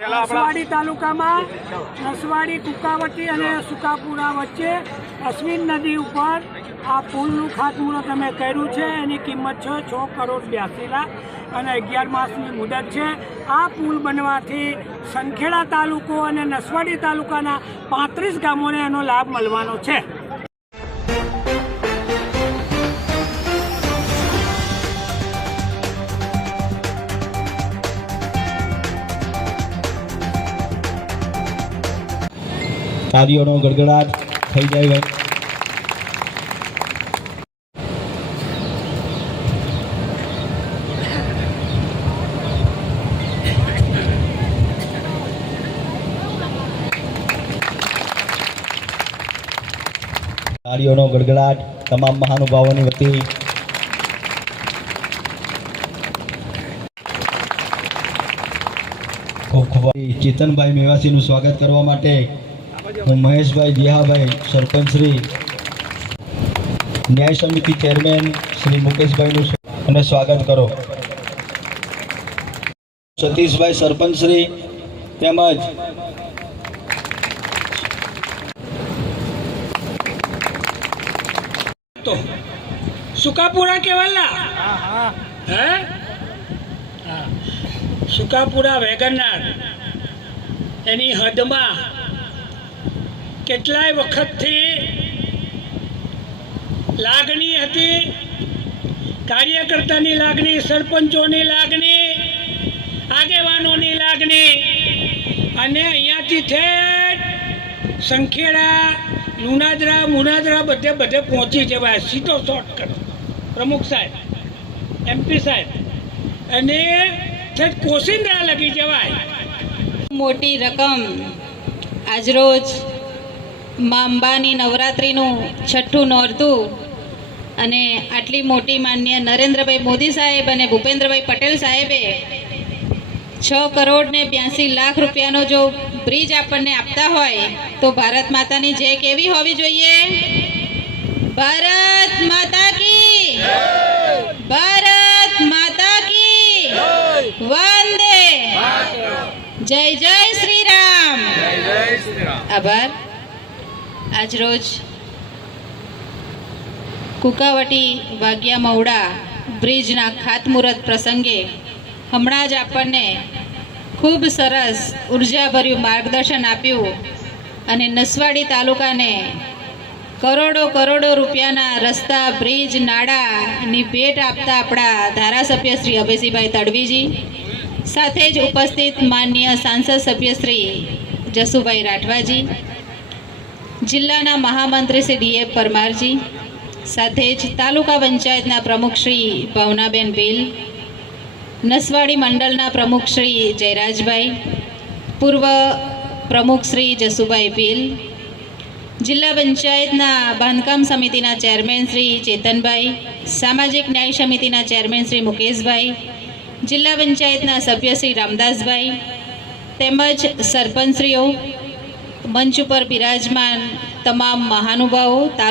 નસવાડી તાલુકામાં નસવાડી કુકાવટી અને સુકાપુરા વચ્ચે અશ્વિન નદી ઉપર આ પુલનું ખાતમુહૂર્ત અમે કર્યું છે। એની કિંમત છે 6,82,00,000 અને 11 માસની મુદત છે। આ પુલ બનવાથી સંખેડા તાલુકો અને નસવાડી તાલુકાના 35 ગામોને એનો લાભ મળવાનો છે। તાળીઓનો ગડગડાટ થઈ જાય ભાઈ। તાળીઓનો ગડગડાટ તમામ મહાનુભાવોની વતી ખૂબ ખૂબ ચેતનભાઈ મેવાસીનું સ્વાગત કરવા માટે હું મહેશભાઈ જીહાભાઈ સરપંચ શ્રી ન્યાય સમિતિ ચેરમેન શ્રી મુકેશભાઈનું અને સ્વાગત કરો। સતીશભાઈ સરપંચ શ્રી તેમજ તો સુકાપુરા કેવાલા હે સુકાપુરા વેગનાર એની હદમાં કેટલાય વખતથી લાગણી હતી, કાર્યકર્તાની લાગણી, સરપંચોની લાગણી, આગેવાનોની લાગણી અને અહીંયાથી ઠેઠ સંખેડા લુણાદરા મુનાદરા બધે પહોંચી જવાય સીધો શોર્ટકટ। પ્રમુખ સાહેબ, MP સાહેબ અને ઠેઠ કોશિંદરા લગી જવાય। મોટી રકમ આજરોજ મા અંબાની નવરાત્રિનું છઠ્ઠું નોરતું અને આટલી મોટી માન્ય નરેન્દ્રભાઈ મોદી સાહેબ અને ભૂપેન્દ્રભાઈ પટેલ સાહેબે 6,82,00,000 રૂપિયાનો જો બ્રિજ આપણને આપતા હોય તો ભારત માતાની જય કેવી હોવી જોઈએ? ભારત માતા કી ભારત માતા કી વંદે જય જય શ્રી રામ। આભાર। આજરોજ કુકાવટી વાગ્યા મવડા બ્રિજના ખાતમુહૂર્ત પ્રસંગે હમણાં જ આપણને ખૂબ સરસ ઉર્જાભર્યું માર્ગદર્શન આપ્યું અને નસવાડી તાલુકાને કરોડો રૂપિયાના રસ્તા, બ્રિજ, નાળાની ભેટ આપતા આપણા ધારાસભ્ય શ્રી અભયસિંહભાઈ તડવીજી, સાથે જ ઉપસ્થિત માન્ય સાંસદ સભ્ય શ્રી જસુભાઈ રાઠવાજી, જિલ્લાના મહામંત્રી શ્રી D.F. પરમારજી, સાથે જ તાલુકા પંચાયતના પ્રમુખ શ્રી ભાવનાબેન ભીલ, નસવાડી મંડળના પ્રમુખ શ્રી જયરાજભાઈ, પૂર્વ પ્રમુખ શ્રી જસુભાઈ ભીલ, જિલ્લા પંચાયતના બાંધકામ સમિતિના ચેરમેન શ્રી ચેતનભાઈ, સામાજિક ન્યાય સમિતિના ચેરમેન શ્રી મુકેશભાઈ, જિલ્લા પંચાયતના સભ્ય શ્રી રામદાસભાઈ તેમજ સરપંચશ્રીઓ, મંચ ઉપર બિરાજમાન તમામ મહાનુભાવો,